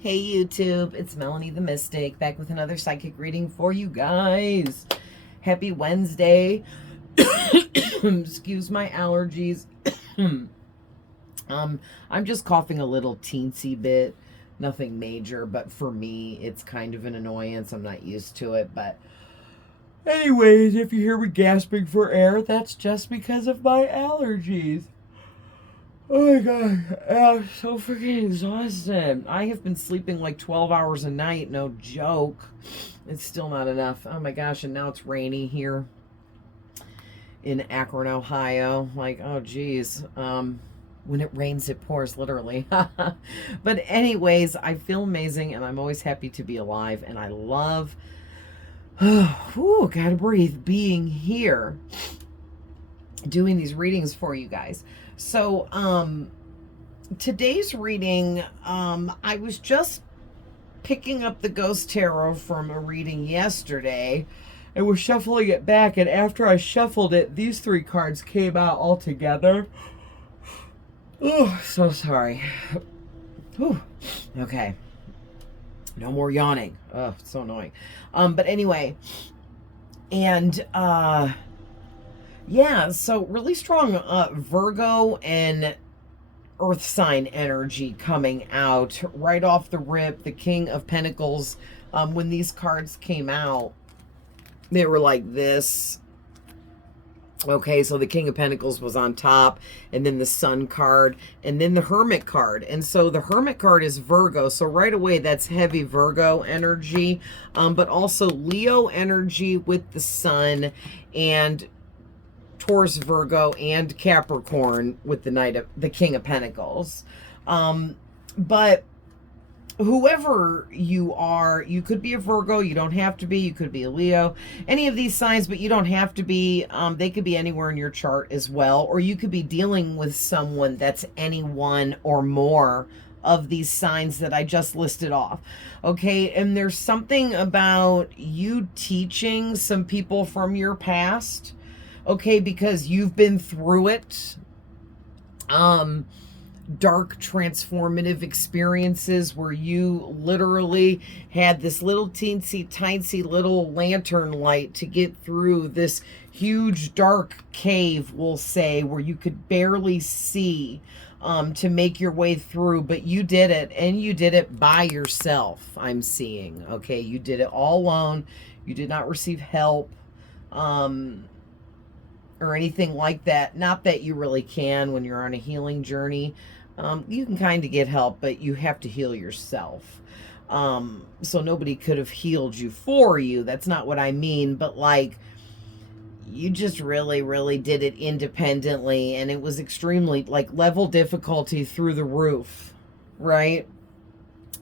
Hey YouTube, it's Melanie the Mystic back with another psychic reading for you guys. Happy Wednesday. Excuse my allergies. I'm just coughing a little teensy bit. Nothing major, but for me, it's kind of an annoyance. I'm not used to it, but anyways, if you hear me gasping for air, that's just because of my allergies. Oh my god, I'm so freaking exhausted. I have been sleeping like 12 hours a night, no joke. It's still not enough. Oh my gosh, and now it's rainy here in Akron, Ohio. Like, oh geez. When it rains, it pours, literally. But anyways, I feel amazing, and I'm always happy to be alive, and I love, gotta breathe, being here, doing these readings for you guys. So, today's reading, I was just picking up the Ghost Tarot from a reading yesterday and was shuffling it back, and after I shuffled it, these three cards came out all together. Oh, so sorry. Whew. Okay. No more yawning. Oh, it's so annoying. But anyway, and, yeah, so really strong Virgo and Earth sign energy coming out right off the rip. The King of Pentacles, when these cards came out, they were like this. Okay, so the King of Pentacles was on top, and then the Sun card, and then the Hermit card. And so the Hermit card is Virgo, so right away that's heavy Virgo energy, but also Leo energy with the Sun, and Taurus, Virgo, and Capricorn with the King of Pentacles. But whoever you are, you could be a Virgo, you don't have to be, you could be a Leo, any of these signs, but you don't have to be. They could be anywhere in your chart as well, or you could be dealing with someone that's any one or more of these signs that I just listed off. Okay, and there's something about you teaching some people from your past, okay, because you've been through it. Dark transformative experiences where you literally had this little teensy tiny little lantern light to get through this huge dark cave, we'll say, where you could barely see, to make your way through, but you did it, and you did it by yourself. I'm seeing, okay, you did it all alone. You did not receive help or anything like that. Not that you really can when you're on a healing journey. You can kind of get help, but you have to heal yourself. So nobody could have healed you for you. That's not what I mean, but like, you just really did it independently, and it was extremely, like, level difficulty through the roof, right?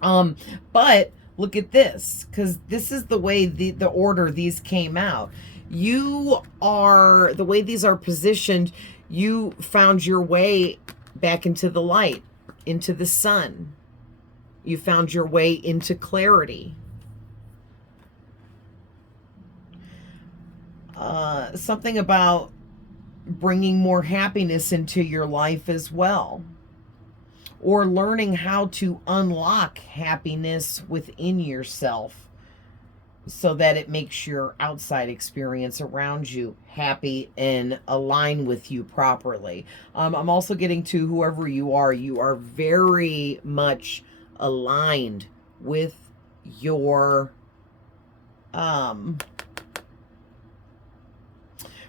But look at this, because this is the way the order these came out. You are, the way these are positioned, you found your way back into the light, into the sun. You found your way into clarity. Something about bringing more happiness into your life as well, or learning how to unlock happiness within yourself so that it makes your outside experience around you happy and align with you properly. I'm also getting to whoever you are very much aligned with your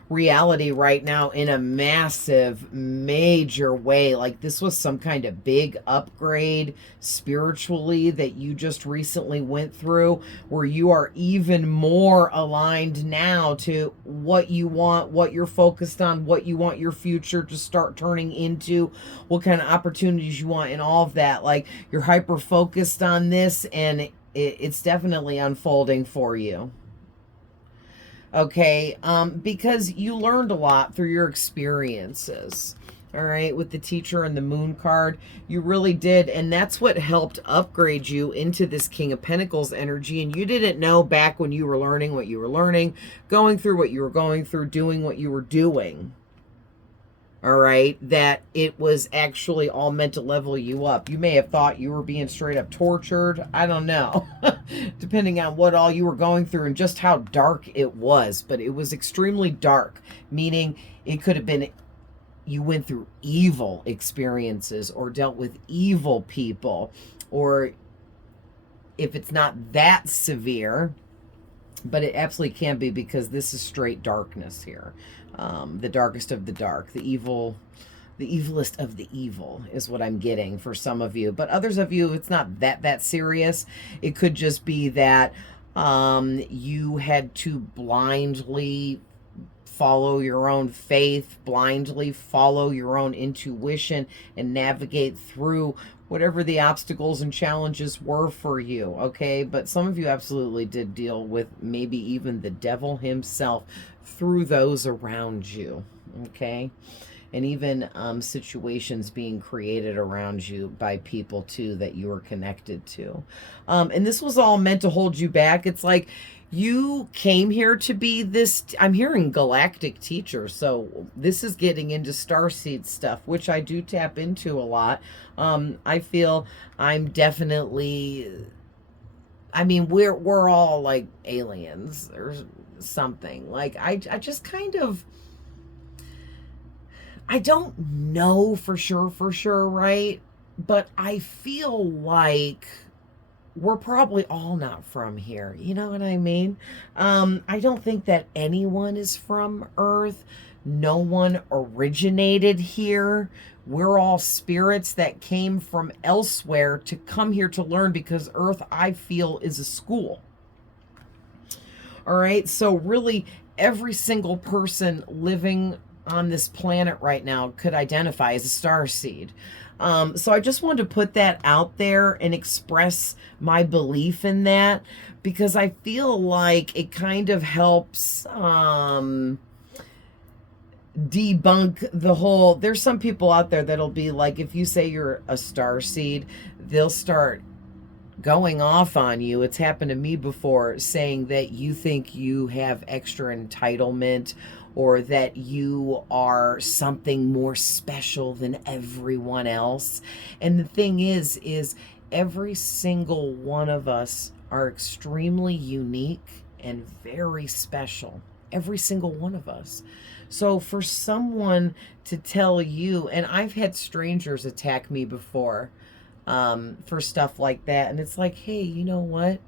reality right now in a massive, major way. Like, this was some kind of big upgrade spiritually that you just recently went through, where you are even more aligned now to what you want, what you're focused on, what you want your future to start turning into, what kind of opportunities you want, and all of that. Like, you're hyper focused on this, and it's definitely unfolding for you. Okay, because you learned a lot through your experiences. All right, with the Teacher and the Moon card, you really did, and that's what helped upgrade you into this King of Pentacles energy. And you didn't know back when you were learning what you were learning, going through what you were going through, doing what you were doing. all right, that it was actually all meant to level you up. You may have thought you were being straight up tortured. I don't know, depending on what all you were going through and just how dark it was. But it was extremely dark, meaning it could have been you went through evil experiences or dealt with evil people, or if it's not that severe, but it absolutely can be, because this is straight darkness here. The darkest of the dark, the evilest of the evil is what I'm getting for some of you. But others of you, it's not that serious. It could just be that you had to blindly follow your own faith, blindly follow your own intuition, and navigate through whatever the obstacles and challenges were for you, okay? But some of you absolutely did deal with maybe even the devil himself through those around you, okay? And even situations being created around you by people too that you were connected to. And this was all meant to hold you back. It's like you came here to be this, I'm hearing galactic teacher, so this is getting into starseed stuff, which I do tap into a lot. I feel I'm definitely, I mean, we're all like aliens or something. Like I just kind of, I don't know for sure, right? But I feel like we're probably all not from here. You know what I mean? I don't think that anyone is from Earth. No one originated here. We're all spirits that came from elsewhere to come here to learn, because Earth, I feel, is a school. All right? So really, every single person living on this planet right now could identify as a starseed. So I just wanted to put that out there and express my belief in that, because I feel like it kind of helps debunk the whole, there's some people out there that'll be like, if you say you're a starseed, they'll start going off on you. It's happened to me before, saying that you think you have extra entitlement, or that you are something more special than everyone else. And the thing is every single one of us are extremely unique and very special. Every single one of us. So for someone to tell you, and I've had strangers attack me before for stuff like that, and it's like, hey, you know what?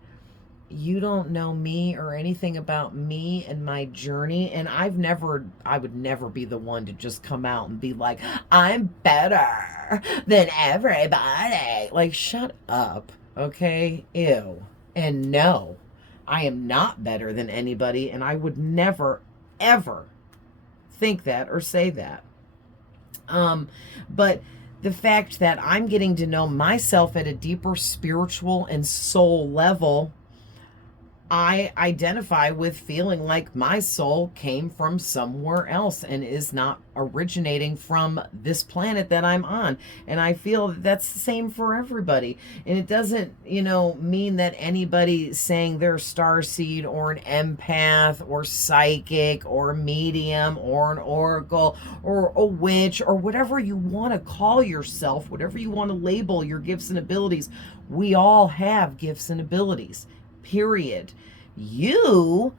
You don't know me or anything about me and my journey. And I would never be the one to just come out and be like, I'm better than everybody. Like, shut up, okay? Ew. And no, I am not better than anybody. And I would never, ever think that or say that. But the fact that I'm getting to know myself at a deeper spiritual and soul level, I identify with feeling like my soul came from somewhere else and is not originating from this planet that I'm on. And I feel that's the same for everybody. And it doesn't, mean that anybody saying they're a starseed or an empath or psychic or medium or an oracle or a witch or whatever you want to call yourself, whatever you want to label your gifts and abilities. We all have gifts and abilities. Period. You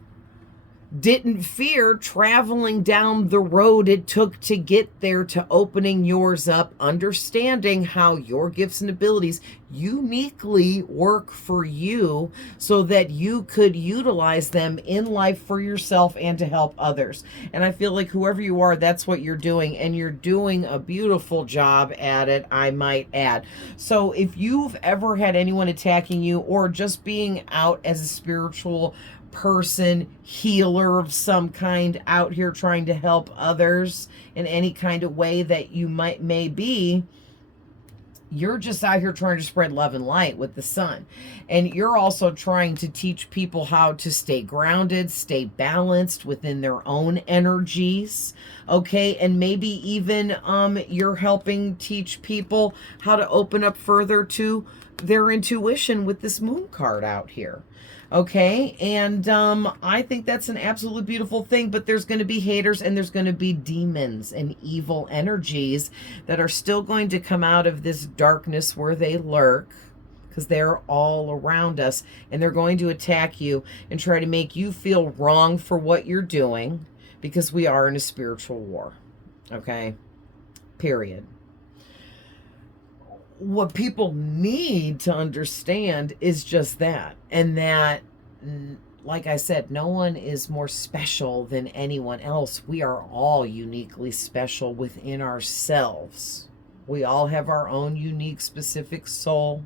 didn't fear traveling down the road it took to get there, to opening yours up, understanding how your gifts and abilities uniquely work for you so that you could utilize them in life for yourself and to help others. And I feel like whoever you are, that's what you're doing, and you're doing a beautiful job at it, I might add. So if you've ever had anyone attacking you, or just being out as a spiritual person, healer of some kind, out here trying to help others in any kind of way that you may be, you're just out here trying to spread love and light with the sun. And you're also trying to teach people how to stay grounded, stay balanced within their own energies, okay? And maybe even you're helping teach people how to open up further to their intuition with this moon card out here. Okay, and I think that's an absolutely beautiful thing, but there's going to be haters and there's going to be demons and evil energies that are still going to come out of this darkness where they lurk, because they're all around us, and they're going to attack you and try to make you feel wrong for what you're doing, because we are in a spiritual war. Okay, period. What people need to understand is just that. And that, like I said, no one is more special than anyone else. We are all uniquely special within ourselves. We all have our own unique, specific soul.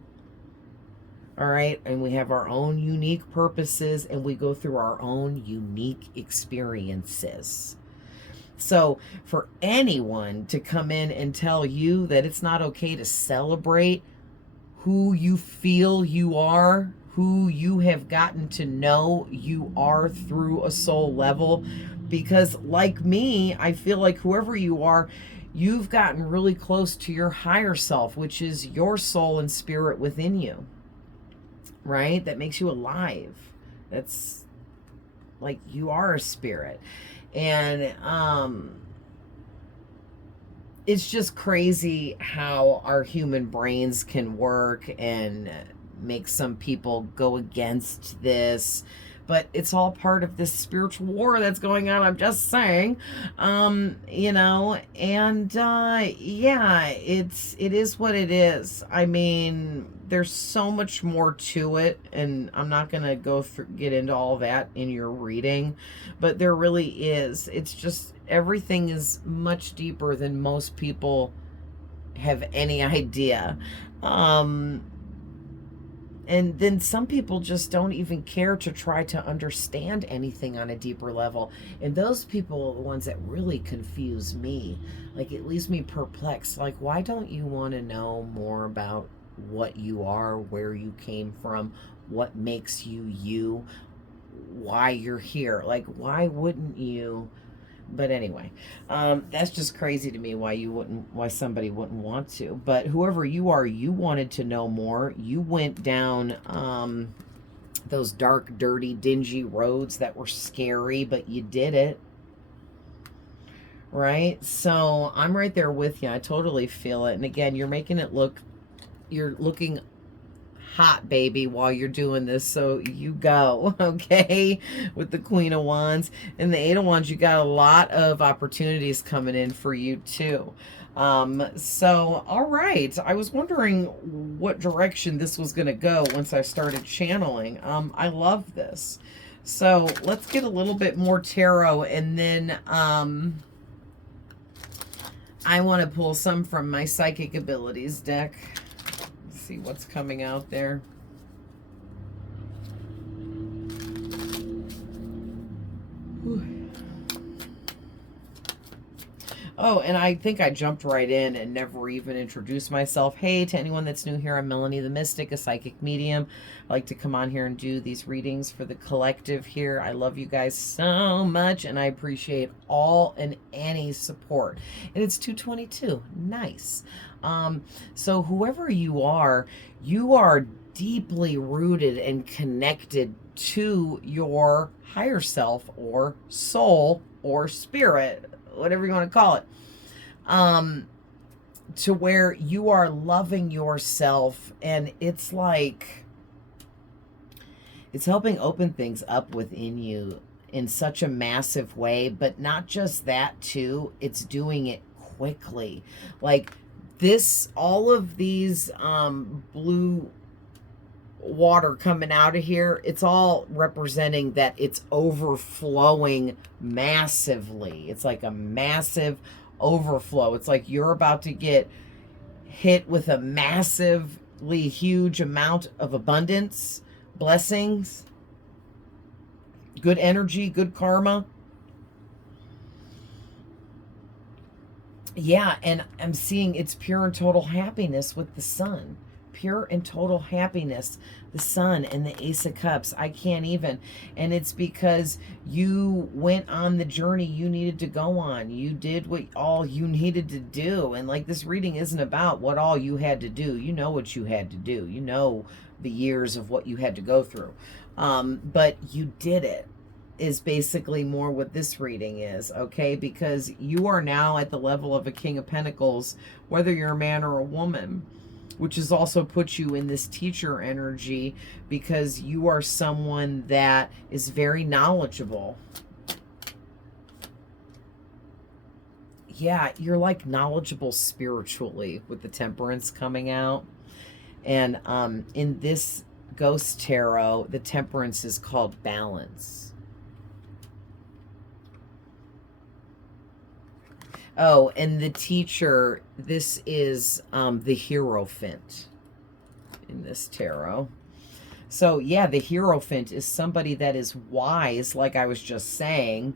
All right. And we have our own unique purposes, and we go through our own unique experiences. So for anyone to come in and tell you that it's not okay to celebrate who you feel you are, who you have gotten to know you are through a soul level, because like me, I feel like whoever you are, you've gotten really close to your higher self, which is your soul and spirit within you, right? That makes you alive. That's like, you are a spirit. And it's just crazy how our human brains can work and make some people go against this. But it's all part of this spiritual war that's going on. I'm just saying, you know, and yeah, it is what it is. I mean, there's so much more to it, and I'm not gonna get into all that in your reading, but there really is. It's just, everything is much deeper than most people have any idea. And then some people just don't even care to try to understand anything on a deeper level. And those people are the ones that really confuse me. Like, it leaves me perplexed. Like, why don't you want to know more about what you are, where you came from, what makes you you, why you're here? Like, why wouldn't you? But anyway, that's just crazy to me, why somebody wouldn't want to. But whoever you are, you wanted to know more. You went down those dark, dirty, dingy roads that were scary, but you did it. Right? So I'm right there with you. I totally feel it. And again, you're looking hot, baby, while you're doing this, so you go. Okay, with the Queen of Wands and the Eight of Wands, you got a lot of opportunities coming in for you too. So all right, I was wondering what direction this was going to go once I started channeling. I love this. So let's get a little bit more tarot, and then I want to pull some from my Psychic Abilities deck. See what's coming out there. Whew. Oh, and I think I jumped right in and never even introduced myself. Hey, to anyone that's new here, I'm Melanie the Mystic, a psychic medium. I like to come on here and do these readings for the collective here. I love you guys so much, and I appreciate all and any support. And it's 222. Nice. So whoever you are deeply rooted and connected to your higher self or soul or spirit, whatever you want to call it, to where you are loving yourself, and it's like, it's helping open things up within you in such a massive way. But not just that too, it's doing it quickly. Like this, all of these blue water coming out of here, it's all representing that it's overflowing massively. It's like a massive overflow. It's like you're about to get hit with a massively huge amount of abundance, blessings, good energy, good karma. Yeah, and I'm seeing it's pure and total happiness with the sun. pure and total happiness, the Sun and the Ace of Cups. I can't even. And it's because you went on the journey you needed to go on. You did what all you needed to do. And like, this reading isn't about what all you had to do. You know what you had to do. You know the years of what you had to go through. But you did it, is basically more what this reading is, okay? Because you are now at the level of a King of Pentacles, whether you're a man or a woman, which has also put you in this teacher energy, because you are someone that is very knowledgeable. Yeah, you're like knowledgeable spiritually with the Temperance coming out. And in this Ghost Tarot, the Temperance is called balance. Oh, and the teacher, this is the Hierophant in this tarot. So, yeah, the Hierophant is somebody that is wise, like I was just saying.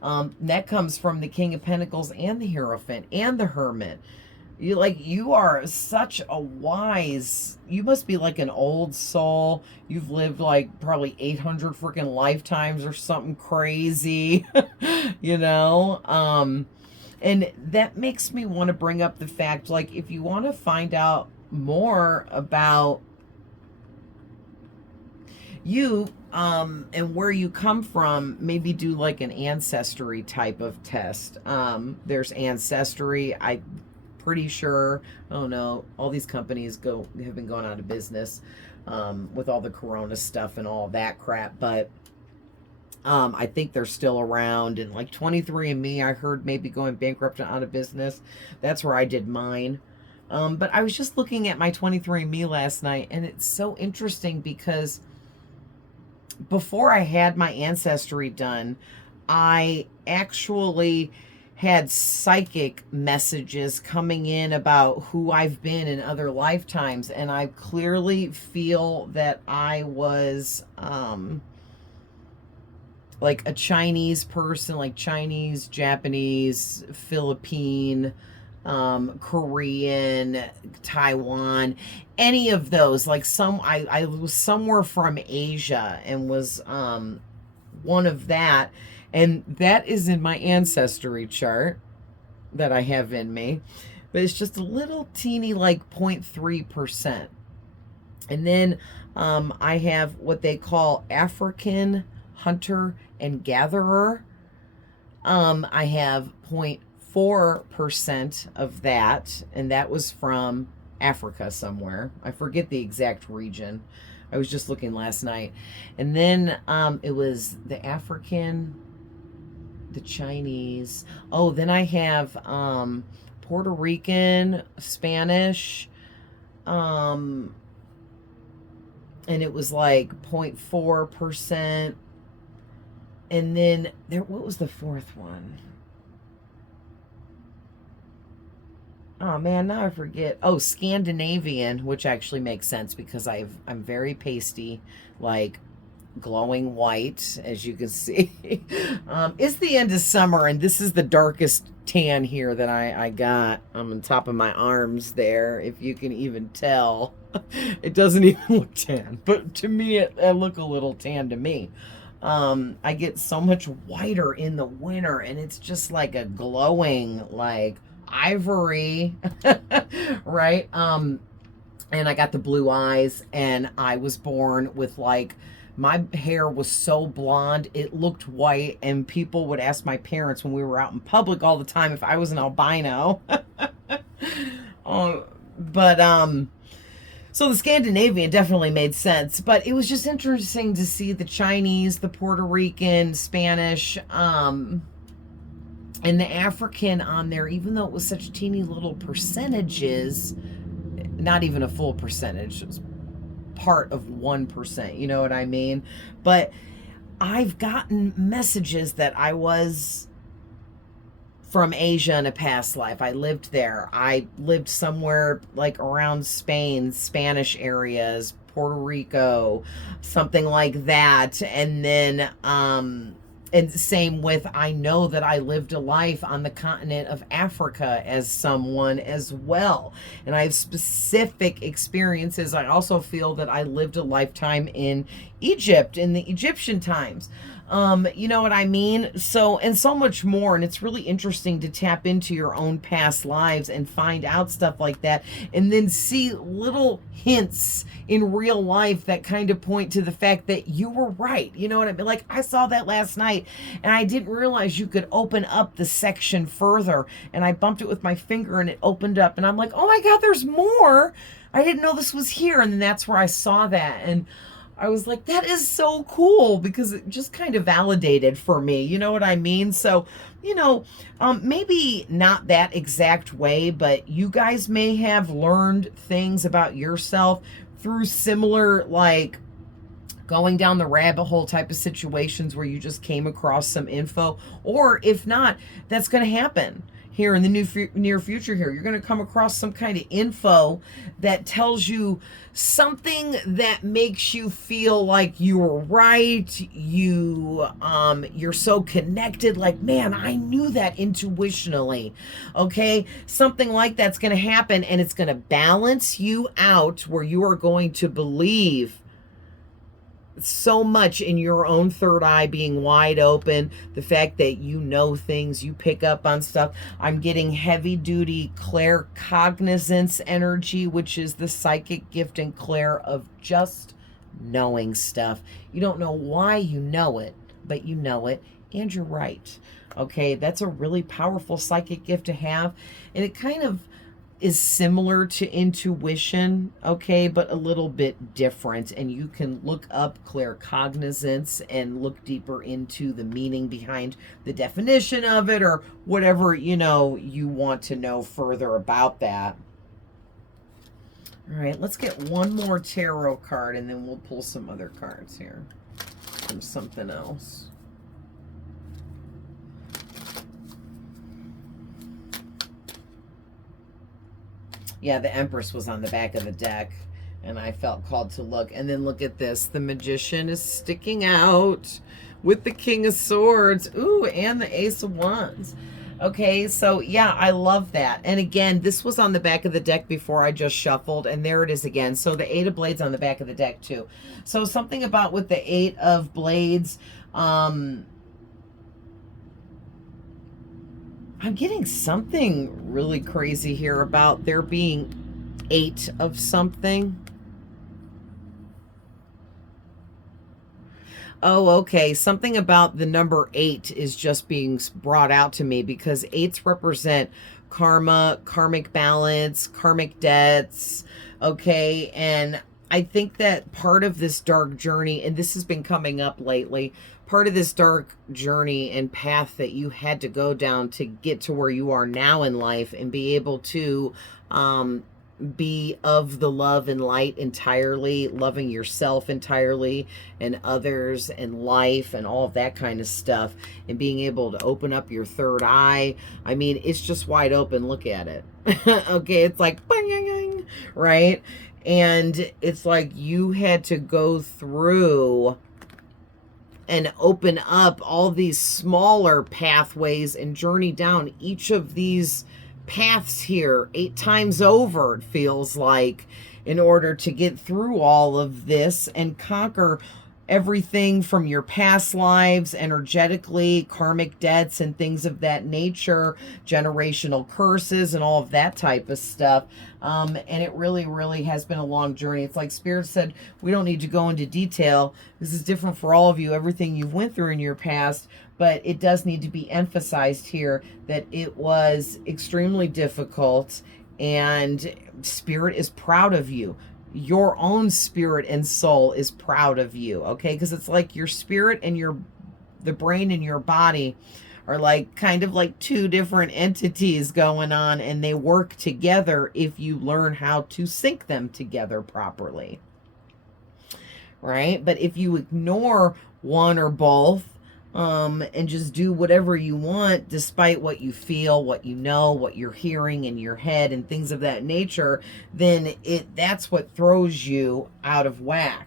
That comes from the King of Pentacles and the Hierophant and the Hermit. You are such a wise, you must be like an old soul. You've lived like probably 800 freaking lifetimes or something crazy, you know? And that makes me want to bring up the fact, like, if you want to find out more about you and where you come from, maybe do like an ancestry type of test. There's Ancestry. I'm pretty sure, oh no, all these companies have been going out of business with all the corona stuff and all that crap, but I think they're still around. And like 23andMe, I heard maybe going bankrupt and out of business. That's where I did mine. But I was just looking at my 23andMe last night, and it's so interesting because before I had my ancestry done, I actually had psychic messages coming in about who I've been in other lifetimes. And I clearly feel that I was like a Chinese person, like Chinese, Japanese, Philippine, Korean, Taiwan, any of those. Like I was somewhere from Asia and was one of that. And that is in my ancestry chart that I have in me. But it's just a little teeny, like 0.3%. And then I have what they call African hunter and gatherer. I have 0.4% of that, and that was from Africa somewhere. I forget the exact region. I was just looking last night. And then it was the African, the Chinese. Oh, then I have Puerto Rican, Spanish, and it was like 0.4%. And then what was the fourth one? Oh man, now I forget. Oh, Scandinavian, which actually makes sense because I'm very pasty, like glowing white, as you can see. It's the end of summer, and this is the darkest tan here that I got on top of my arms there, if you can even tell. It doesn't even look tan, but to me it look a little tan to me. I get so much whiter in the winter, and it's just like a glowing, like ivory, right? And I got the blue eyes, and I was born with like, my hair was so blonde, it looked white, and people would ask my parents when we were out in public all the time if I was an albino. So the Scandinavian definitely made sense, but it was just interesting to see the Chinese, the Puerto Rican, Spanish, and the African on there, even though it was such teeny little percentages, not even a full percentage, it was part of 1%, you know what I mean? But I've gotten messages that I was from Asia in a past life. I lived there. I lived somewhere like around Spain, Spanish areas, Puerto Rico, something like that. And then And same with, I know that I lived a life on the continent of Africa as someone as well. And I have specific experiences. I also feel that I lived a lifetime in Egypt, in the Egyptian times. You know what I mean? So, and so much more. And it's really interesting to tap into your own past lives and find out stuff like that. And then see little hints in real life that kind of point to the fact that you were right. You know what I mean? Like, I saw that last night and I didn't realize you could open up the section further. And I bumped it with my finger and it opened up. And I'm like, oh my God, there's more. I didn't know this was here. And then that's where I saw that. And I was like, that is so cool, because it just kind of validated for me. You know what I mean? So, you know, maybe not that exact way, but you guys may have learned things about yourself through similar, like, going down the rabbit hole type of situations where you just came across some info. Or if not, that's going to happen here in the near future here. You're going to come across some kind of info that tells you something that makes you feel like you were right. You're so connected, like, man, I knew that intuitionally. Okay, something like that's going to happen, and it's going to balance you out where you are going to believe so much in your own third eye being wide open, the fact that you know things, you pick up on stuff. I'm getting heavy duty claircognizance energy, which is the psychic gift and clair of just knowing stuff. You don't know why you know it, but you know it, and you're right. Okay, that's a really powerful psychic gift to have, and it kind of is similar to intuition, okay, but a little bit different. And you can look up claircognizance and look deeper into the meaning behind the definition of it, or whatever, you know, you want to know further about that. All right, let's get one more tarot card, and then we'll pull some other cards here from something else. Yeah, the Empress was on the back of the deck, and I felt called to look. And then look at this. The Magician is sticking out with the King of Swords. Ooh, and the Ace of Wands. Okay, so yeah, I love that. And again, this was on the back of the deck before I just shuffled, and there it is again. So the Eight of Blades on the back of the deck too. So something about with the Eight of Blades, I'm getting something really crazy here about there being 8 of something. Oh, okay. Something about the number 8 is just being brought out to me, because 8s represent karma, karmic balance, karmic debts. Okay. And I think that part of this dark journey, and this has been coming up lately, part of this dark journey and path that you had to go down to get to where you are now in life and be able to be of the love and light entirely, loving yourself entirely and others and life and all of that kind of stuff, and being able to open up your third eye. I mean, it's just wide open. Look at it. Okay, it's like, right? And it's like you had to go through and open up all these smaller pathways and journey down each of these paths here 8 times over, it feels like, in order to get through all of this and conquer everything from your past lives, energetically, karmic debts and things of that nature, generational curses and all of that type of stuff. And it really, really has been a long journey. It's like Spirit said, we don't need to go into detail. This is different for all of you, everything you've went through in your past, but it does need to be emphasized here that it was extremely difficult, and Spirit is proud of you. Your own spirit and soul is proud of you, okay? Because it's like your spirit and the brain and your body are like kind of like 2 different entities going on, and they work together if you learn how to sync them together properly, right? But if you ignore one or both, and just do whatever you want despite what you feel, what you know, what you're hearing in your head and things of that nature, then that's what throws you out of whack.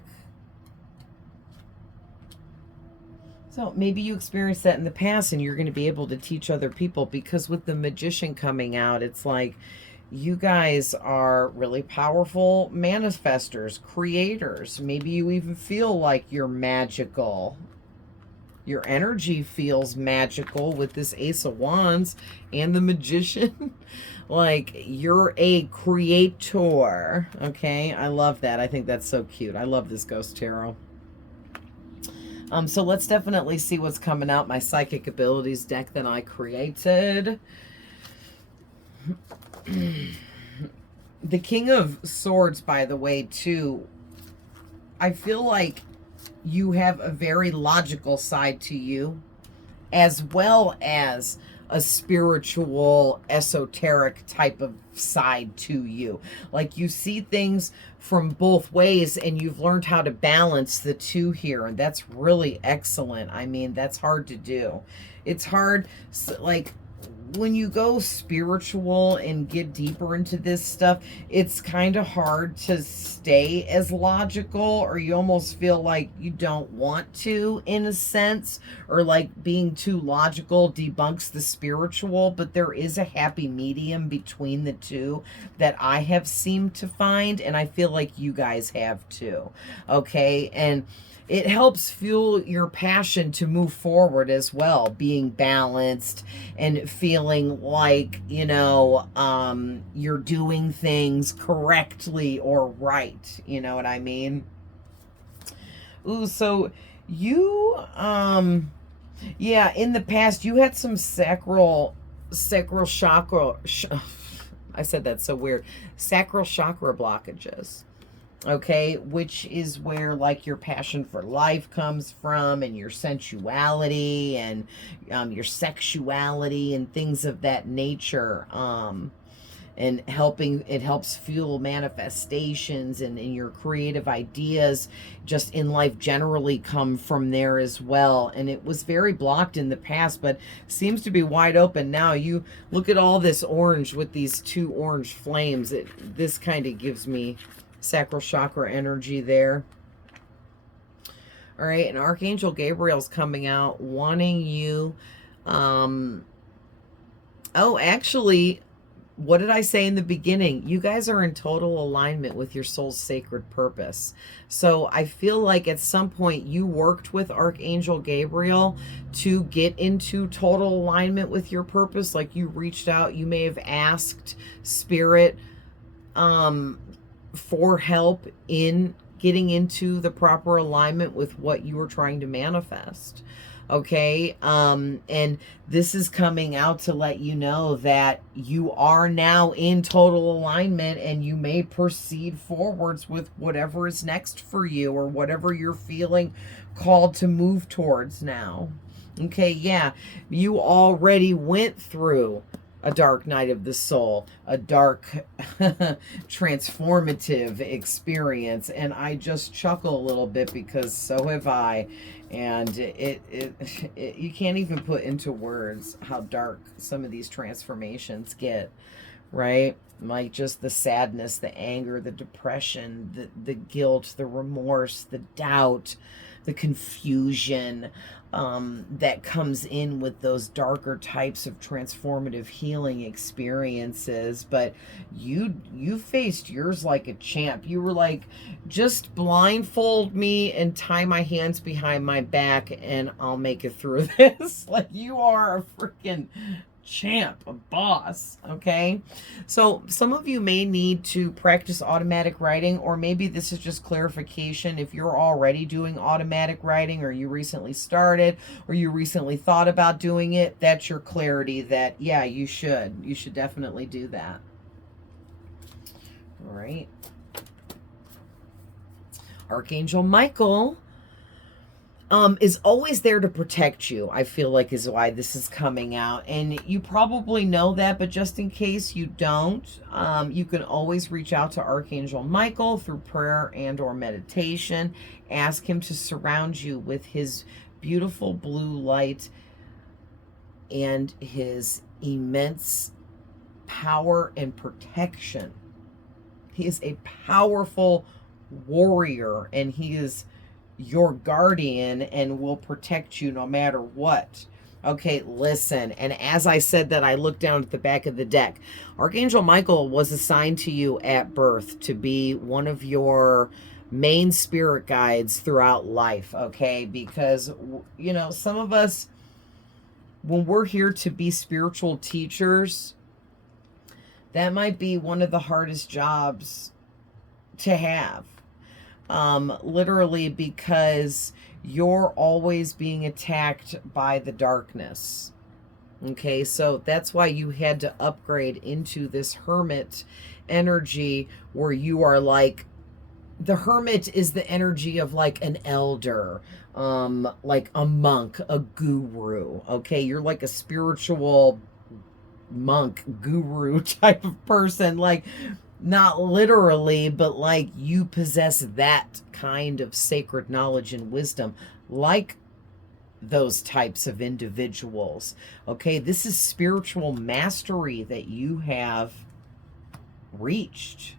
So maybe you experienced that in the past and you're going to be able to teach other people, because with the magician coming out, it's like you guys are really powerful manifestors, creators. Maybe you even feel like you're magical. Your energy feels magical with this Ace of Wands and the Magician. Like, you're a creator. Okay, I love that. I think that's so cute. I love this Ghost Tarot. So let's definitely see what's coming out. My Psychic Abilities deck that I created. The King of Swords, by the way, too. I feel like you have a very logical side to you, as well as a spiritual, esoteric type of side to you. Like, you see things from both ways, and you've learned how to balance the two here, and that's really excellent. I mean, that's hard to do. It's hard, like, when you go spiritual and get deeper into this stuff, it's kind of hard to stay as logical, or you almost feel like you don't want to, in a sense, or like being too logical debunks the spiritual. But there is a happy medium between the two that I have seemed to find, and I feel like you guys have too. Okay, and it helps fuel your passion to move forward as well, being balanced and feeling like, you know, you're doing things correctly or right. You know what I mean? Ooh, so you, yeah, in the past, you had some sacral chakra, I said that so weird, sacral chakra blockages. Okay, which is where like your passion for life comes from, and your sensuality and your sexuality and things of that nature. And it helps fuel manifestations, and your creative ideas just in life generally come from there as well. And it was very blocked in the past, but seems to be wide open now. You look at all this orange with these two orange flames. This kind of gives me sacral chakra energy there. All right, and Archangel Gabriel's coming out wanting you, oh, actually, what did I say in the beginning? You guys are in total alignment with your soul's sacred purpose. So I feel like at some point you worked with Archangel Gabriel to get into total alignment with your purpose. Like, you reached out, you may have asked Spirit, for help in getting into the proper alignment with what you were trying to manifest. Okay, and this is coming out to let you know that you are now in total alignment, and you may proceed forwards with whatever is next for you, or whatever you're feeling called to move towards now. Okay, yeah, you already went through a dark night of the soul, a dark transformative experience, and I just chuckle a little bit because so have I. And you can't even put into words how dark some of these transformations get, right? Like, just the sadness, the anger, the depression, the guilt, the remorse, the doubt, the confusion, that comes in with those darker types of transformative healing experiences. But you faced yours like a champ. You were like, just blindfold me and tie my hands behind my back and I'll make it through this. Like, you are a freaking champ, a boss. Okay, so some of you may need to practice automatic writing, or maybe this is just clarification. If you're already doing automatic writing, or you recently started, or you recently thought about doing it, that's your clarity that, yeah, you should definitely do that. All right, Archangel Michael is always there to protect you, I feel like, is why this is coming out. And you probably know that, but just in case you don't, you can always reach out to Archangel Michael through prayer and or meditation. Ask him to surround you with his beautiful blue light and his immense power and protection. He is a powerful warrior, and he is your guardian and will protect you no matter what. Okay, listen. And as I said that, I looked down at the back of the deck. Archangel Michael was assigned to you at birth to be one of your main spirit guides throughout life, okay? Because, you know, some of us, when we're here to be spiritual teachers, that might be one of the hardest jobs to have. Literally because you're always being attacked by the darkness. Okay, so that's why you had to upgrade into this hermit energy where you are like, the hermit is the energy of like an elder, like a monk, a guru. Okay, you're like a spiritual monk, guru type of person. Like, not literally, but like you possess that kind of sacred knowledge and wisdom, like those types of individuals. Okay, this is spiritual mastery that you have reached.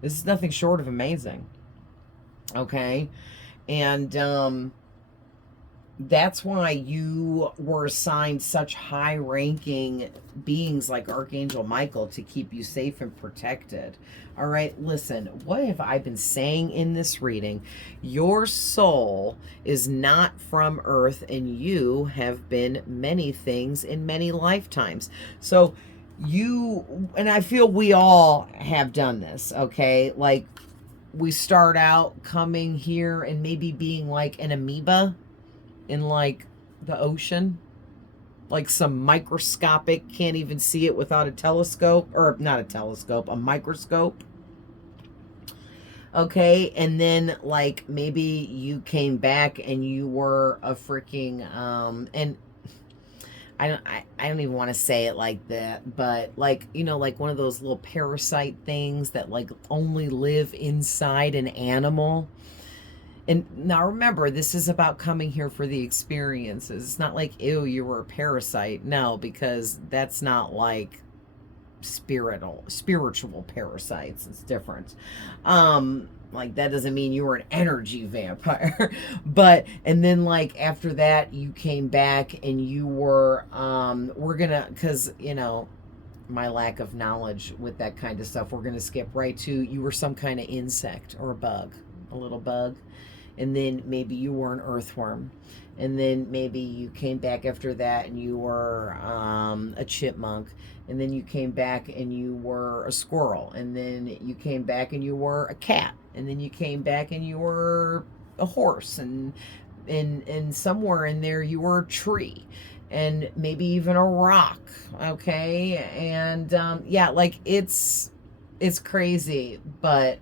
This is nothing short of amazing. Okay, and that's why you were assigned such high-ranking beings like Archangel Michael to keep you safe and protected. All right, listen, what have I been saying in this reading? Your soul is not from Earth, and you have been many things in many lifetimes. So you, and I feel we all have done this, okay? Like, we start out coming here and maybe being like an amoeba in like the ocean, like some microscopic, can't even see it without a telescope, or not a telescope, a microscope. Okay, and then like maybe you came back and you were a freaking and I don't even want to say it like that, but like, you know, like one of those little parasite things that like only live inside an animal. And now remember, this is about coming here for the experiences. It's not like, ew, you were a parasite. No, because that's not like spiritual parasites. It's different. Like that doesn't mean you were an energy vampire. But, and then like after that, you came back and you were, we're gonna, cause you know, my lack of knowledge with that kind of stuff, we're gonna skip right to, you were some kind of insect or a bug, a little bug. And then maybe you were an earthworm, and then maybe you came back after that and you were a chipmunk, and then you came back and you were a squirrel, and then you came back and you were a cat, and then you came back and you were a horse, and somewhere in there you were a tree, and maybe even a rock. Okay, and yeah, like it's crazy, but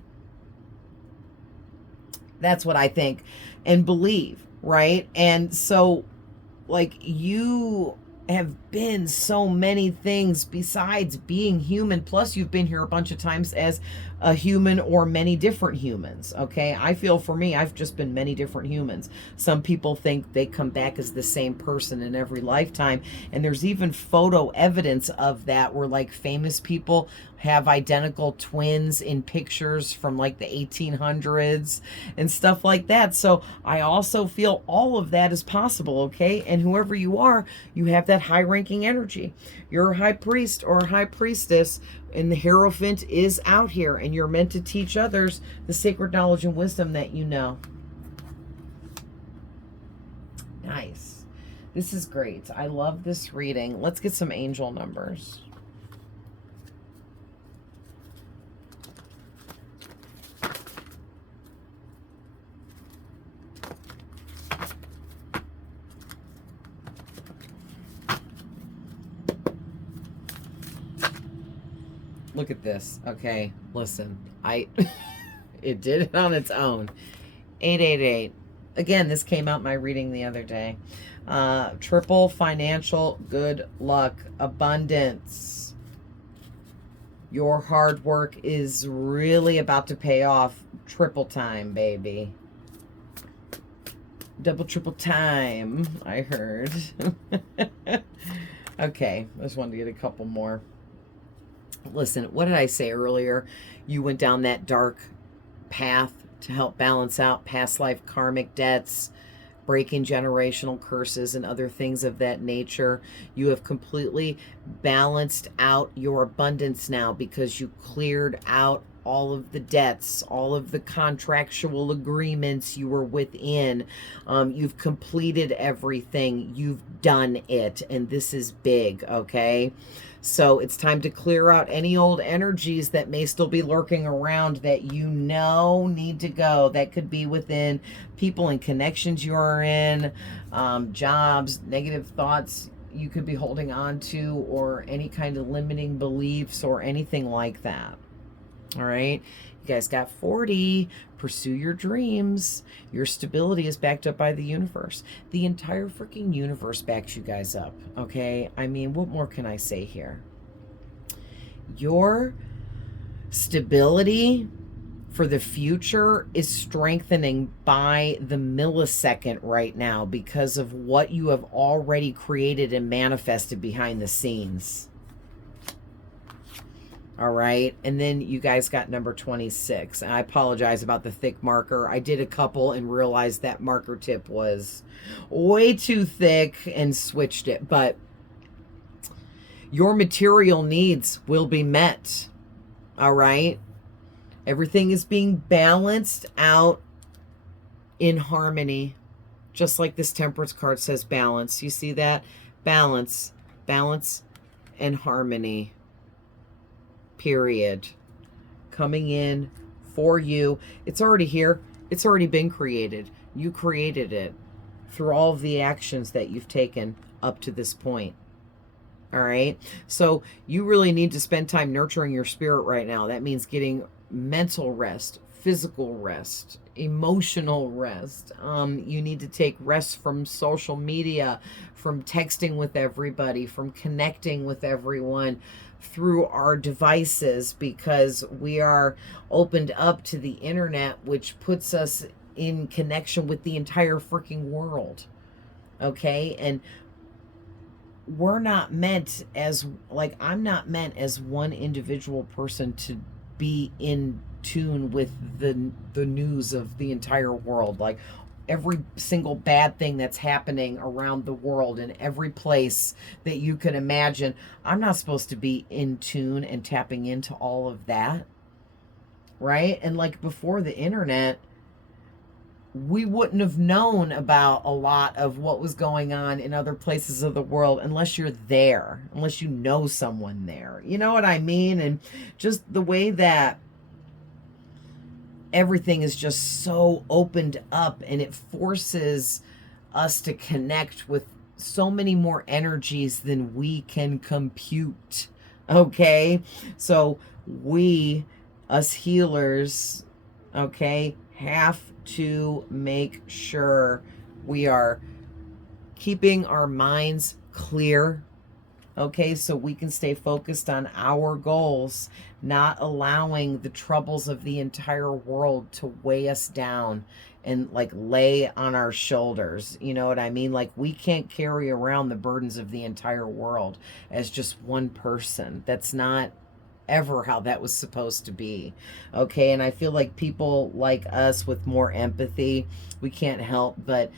that's what I think and believe, right? And so, like, you have been so many things besides being human. Plus, you've been here a bunch of times as a human or many different humans, okay? I feel for me, I've just been many different humans. Some people think they come back as the same person in every lifetime, and there's even photo evidence of that where, like, famous people have identical twins in pictures from, like, the 1800s and stuff like that. So I also feel all of that is possible, okay? And whoever you are, you have that high-ranking energy. You're a high priest or a high priestess, and the Hierophant is out here, and you're meant to teach others the sacred knowledge and wisdom that you know. Nice. This is great. I love this reading. Let's get some angel numbers. Look at this. Okay, listen. It did it on its own. 888. Again, this came out in my reading the other day. Triple financial good luck, abundance. Your hard work is really about to pay off triple time, baby. Double, triple time, I heard. Okay, I just wanted to get a couple more. Listen, what did I say earlier? You went down that dark path to help balance out past life karmic debts, breaking generational curses and other things of that nature. You have completely balanced out your abundance now because you cleared out all of the debts, all of the contractual agreements you were within. You've completed everything. You've done it. And this is big, okay? So it's time to clear out any old energies that may still be lurking around that you know need to go. That could be within people and connections you're in, jobs, negative thoughts you could be holding on to, or any kind of limiting beliefs or anything like that. All right. You guys got 40. Pursue your dreams. Your stability is backed up by the universe. The entire freaking universe backs you guys up. Okay. I mean, what more can I say here? Your stability for the future is strengthening by the millisecond right now because of what you have already created and manifested behind the scenes. All right. And then you guys got number 26. And I apologize about the thick marker. I did a couple and realized that marker tip was way too thick and switched it. But your material needs will be met. All right. Everything is being balanced out in harmony. Just like this Temperance card says balance. You see that? Balance. Balance and harmony. Period. Coming in for you. It's already here. It's already been created. You created it through all of the actions that you've taken up to this point. All right. So you really need to spend time nurturing your spirit right now. That means getting mental rest, physical rest, emotional rest. You need to take rest from social media, from texting with everybody, from connecting with everyone through our devices, because we are opened up to the internet, which puts us in connection with the entire freaking world. Okay. And we're not meant as, like, I'm not meant as one individual person to be in tune with the news of the entire world. Like, every single bad thing that's happening around the world in every place that you could imagine. I'm not supposed to be in tune and tapping into all of that, right? And like before the internet, we wouldn't have known about a lot of what was going on in other places of the world unless you're there, unless you know someone there. You know what I mean? And just the way that everything is just so opened up, and it forces us to connect with so many more energies than we can compute. Okay? So we, us healers, okay, have to make sure we are keeping our minds clear, okay, so we can stay focused on our goals, not allowing the troubles of the entire world to weigh us down and like lay on our shoulders. You know what I mean? Like, we can't carry around the burdens of the entire world as just one person. That's not ever how that was supposed to be. Okay. And I feel like people like us with more empathy, we can't help but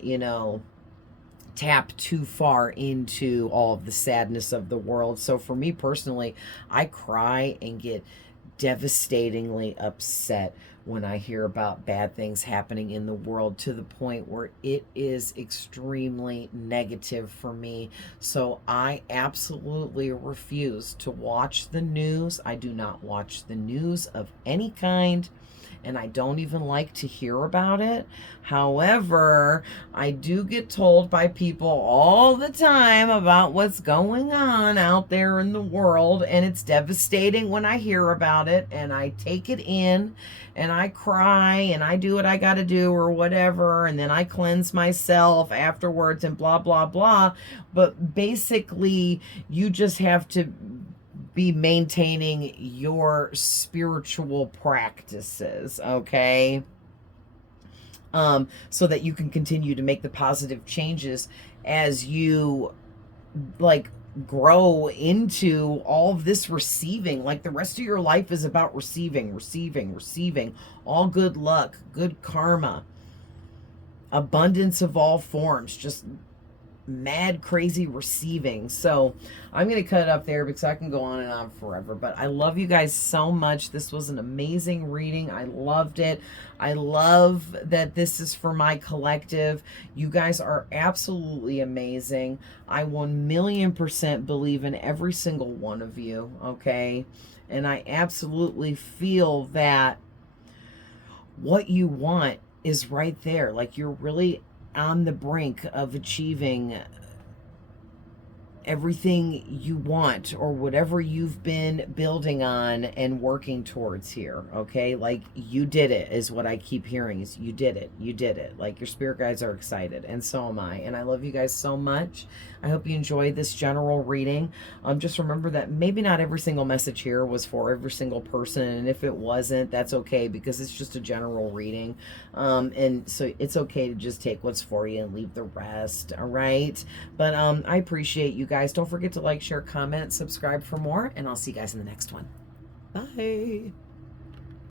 you know, tap too far into all of the sadness of the world. So for me personally, I cry and get devastatingly upset when I hear about bad things happening in the world, to the point where it is extremely negative for me. So I absolutely refuse to watch the news. I do not watch the news of any kind, and I don't even like to hear about it. However, I do get told by people all the time about what's going on out there in the world, and it's devastating when I hear about it, and I take it in, and I cry, and I do what I got to do or whatever, and then I cleanse myself afterwards and blah, blah, blah. But basically, you just have to be maintaining your spiritual practices, okay? So that you can continue to make the positive changes as you, like, grow into all of this receiving. Like the rest of your life is about receiving, receiving, receiving. All good luck, good karma, abundance of all forms, just mad crazy receiving. So I'm gonna cut it up there because I can go on and on forever, but I love you guys so much. This was an amazing reading. I loved it. I love that this is for my collective. You guys are absolutely amazing. I 1,000,000% believe in every single one of you, okay? And I absolutely feel that what you want is right there. Like you're really on the brink of achieving everything you want, or whatever you've been building on and working towards here, okay? Like you did it is what I keep hearing, is you did it, you did it. Like your spirit guides are excited, and so am I, and I love you guys so much. I hope you enjoyed this general reading. Just remember that maybe not every single message here was for every single person, and if it wasn't, that's okay, because it's just a general reading, and so it's okay to just take what's for you and leave the rest. All right, but I appreciate you guys. Don't forget to like, share, comment, subscribe for more, and I'll see you guys in the next one. Bye.